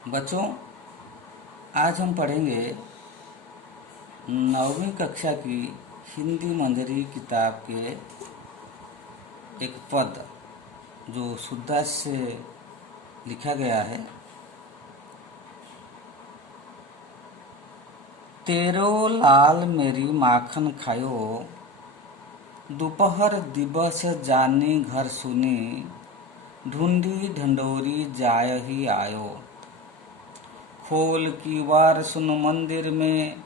बच्चों, आज हम पढ़ेंगे 9वीं कक्षा की हिंदी मंजरी किताब के एक पद जो सुरदास से लिखा गया है। तेरो लाल मेरी माखन खायो, दोपहर दिवस जानी घर सुनी, ढूंढी ढंडोरी जाय ही आयो। खोल की वार सुन मंदिर में,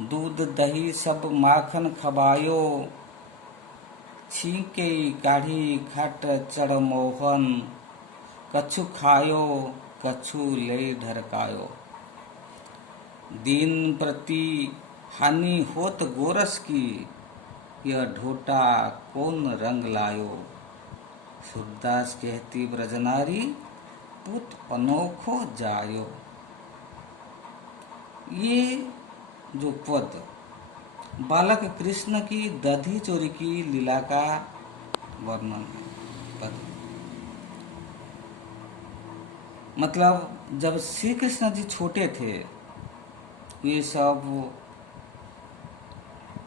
दूध दही सब माखन खबायो। छीके काढ़ी खट चढ़ मोहन, कछु खायो कछु ले ढरकायो। दिन प्रति हानि होत गोरस की, यह ढोटा कौन रंग लायो। सूरदास कहती ब्रजनारी, पुत अनोखो जायो। ये जो पद बालक कृष्ण की दधी चोरी की लीला का वर्णन है। पद मतलब जब श्री कृष्ण जी छोटे थे, ये सब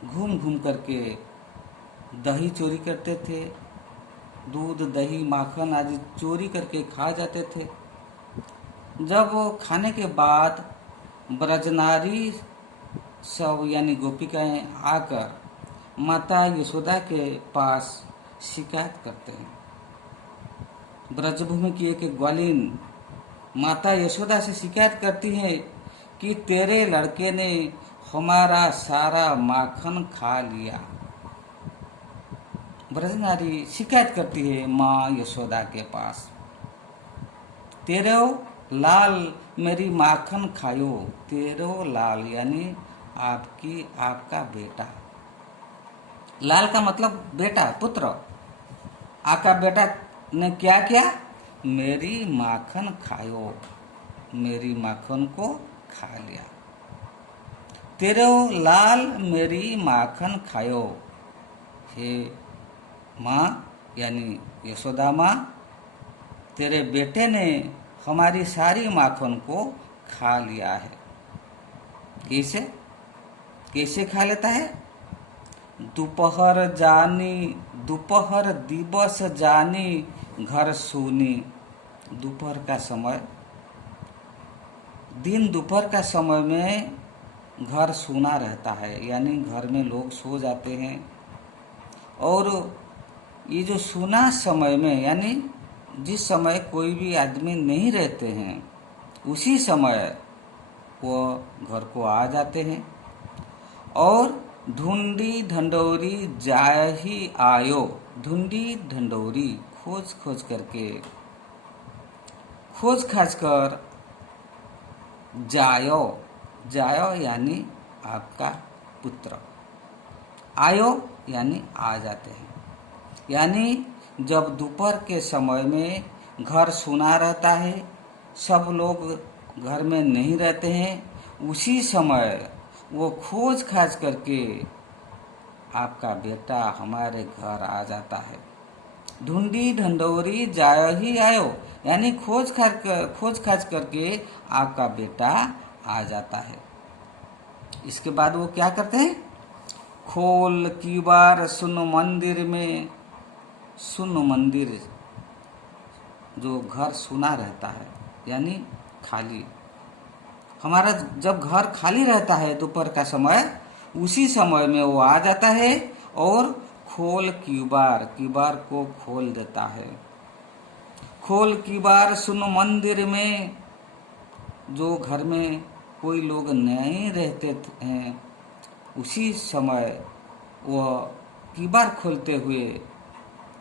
घूम घूम करके दही चोरी करते थे, दूध दही माखन आदि चोरी करके खा जाते थे। जब खाने के बाद ब्रजनारी सब यानी गोपिकाएं आकर माता यशोदा के पास शिकायत करते हैं। ब्रजभूमि की एक ग्वालिन माता यशोदा से शिकायत करती है कि तेरे लड़के ने हमारा सारा माखन खा लिया। ब्रजनारी शिकायत करती है माँ यशोदा के पास, तेरो लाल मेरी माखन खायो। तेरो लाल यानी आपका बेटा। लाल का मतलब बेटा, पुत्र। आपका बेटा ने क्या किया? मेरी माखन खायो, मेरी माखन को खा लिया। तेरो लाल मेरी माखन खायो। हे माँ यानी यशोदा माँ, तेरे बेटे ने हमारी सारी माखन को खा लिया है। कैसे कैसे खा लेता है? दोपहर दिवस जानी घर सूनी। दोपहर का समय, दिन दोपहर का समय में घर सूना रहता है, यानी घर में लोग सो जाते हैं। और ये जो सूना समय में यानी जिस समय कोई भी आदमी नहीं रहते हैं, उसी समय वो घर को आ जाते हैं और ढूंढी ढंडोरी जाय ही आयो। ढूंढी ढंडोरी खोज खाज कर जायो। जायो यानी आपका पुत्र, आयो यानी आ जाते हैं। यानी जब दोपहर के समय में घर सूना रहता है, सब लोग घर में नहीं रहते हैं, उसी समय वो खोज खाज करके आपका बेटा हमारे घर आ जाता है। ढूंढी ढंडोरी जाय ही आयो यानी खोज खाज करके आपका बेटा आ जाता है। इसके बाद वो क्या करते हैं? खोल की बार सुन मंदिर में। सुन मंदिर, जो घर सुना रहता है यानी खाली। हमारा जब घर खाली रहता है दोपहर का समय, उसी समय में वो आ जाता है और खोल कीबार को खोल देता है। खोल कीबार सुन मंदिर में, जो घर में कोई लोग नहीं रहते हैं, उसी समय वह कीबार खोलते हुए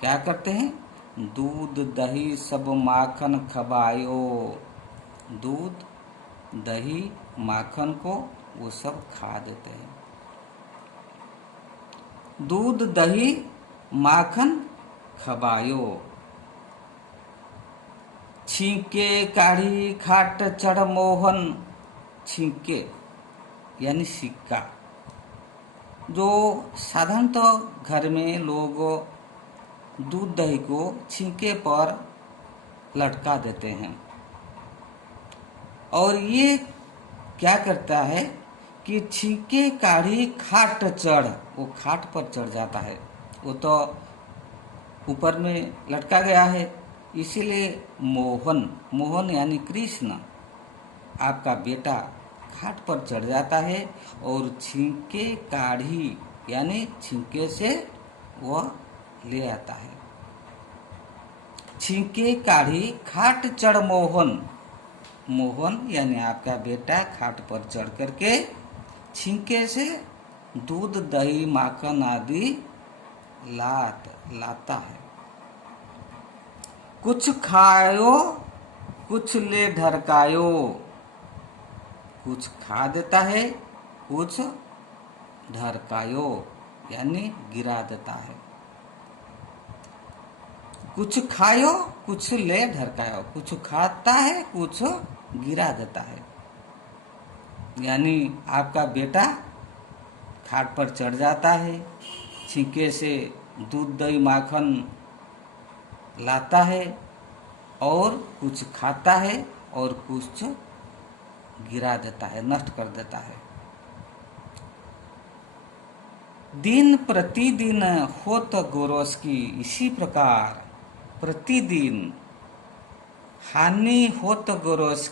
क्या करते हैं? दूध दही सब माखन खबायो। दूध दही माखन को वो सब खा देते हैं। दूध दही माखन खबायो। छींके काढ़ी खाट चढ़ मोहन। छींके यानी सिक्का, जो साधारणतः घर में लोग दूध दही को छींके पर लटका देते हैं। और ये क्या करता है कि छींके काढ़ी खाट चढ़, वो खाट पर चढ़ जाता है, वो तो ऊपर में लटका गया है, इसीलिए मोहन, मोहन यानी कृष्ण, आपका बेटा खाट पर चढ़ जाता है और छींके काढ़ी यानी छींके से वह ले आता है। छींके काढ़ी खाट चढ़ मोहन, मोहन यानी आपका बेटा खाट पर चढ़ करके छींके से दूध दही माखन आदि लाता है। कुछ खायो कुछ ले ढरकायो, कुछ खा देता है कुछ ढरकायो यानी गिरा देता है। कुछ खायो कुछ ले ढरकायो, कुछ खाता है कुछ गिरा देता है, यानी आपका बेटा खाट पर चढ़ जाता है, छींके से दूध दही माखन लाता है और कुछ खाता है और कुछ गिरा देता है, नष्ट कर देता है। दिन प्रतिदिन होत गोरस की, इसी प्रकार प्रतिदिन हानि होत गोरस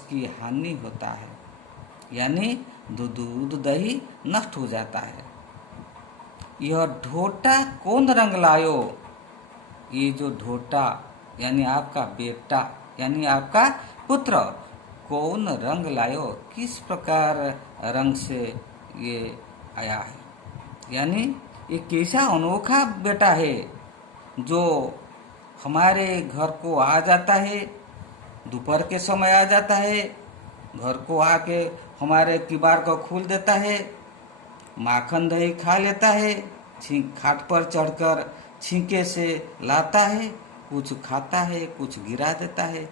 की हानि होता है, यानी दूध दही नष्ट हो जाता है। यह ढोटा कौन रंग लायो, ये जो ढोटा यानी आपका बेटा यानी आपका पुत्र कौन रंग लायो, किस प्रकार रंग से ये आया है, यानी ये कैसा अनोखा बेटा है जो हमारे घर को आ जाता है, दोपहर के समय आ जाता है, घर को आके हमारे किबार को खोल देता है, माखन दही खा लेता है, खाट पर चढ़कर छींके से लाता है, कुछ खाता है कुछ गिरा देता है,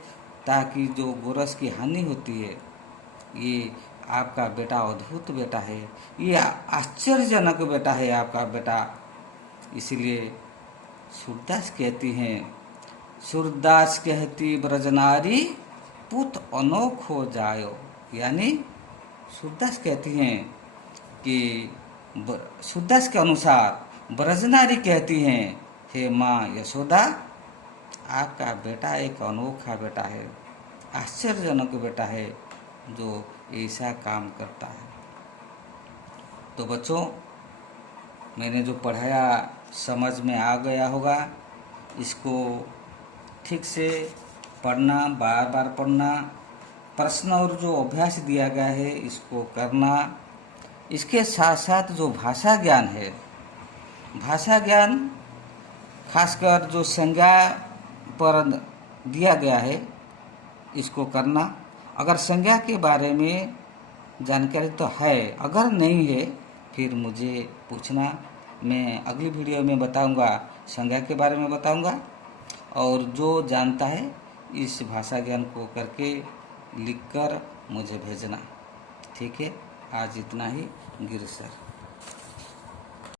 ताकि जो गोरस की हानि होती है। ये आपका बेटा अद्भुत बेटा है, ये आश्चर्यजनक बेटा है आपका बेटा। इसलिए सूरदास कहती हैं, सूरदास कहती ब्रजनारी पुत अनोख हो जायो, यानी सूरदास कहती हैं कि सूरदास के अनुसार ब्रजनारी कहती हैं, हे माँ यशोदा, आपका बेटा एक अनोखा बेटा है, आश्चर्यजनक बेटा है जो ऐसा काम करता है। तो बच्चों, मैंने जो पढ़ाया समझ में आ गया होगा, इसको ठीक से पढ़ना, बार बार पढ़ना, प्रश्न और जो अभ्यास दिया गया है इसको करना। इसके साथ साथ जो भाषा ज्ञान है, भाषा ज्ञान खासकर जो संज्ञा पर दिया गया है इसको करना। अगर संज्ञा के बारे में जानकारी तो है, अगर नहीं है फिर मुझे पूछना, मैं अगली वीडियो में बताऊंगा, संज्ञा के बारे में बताऊंगा। और जो जानता है इस भाषा ज्ञान को करके लिखकर मुझे भेजना। ठीक है, आज इतना ही। गिरीश सर।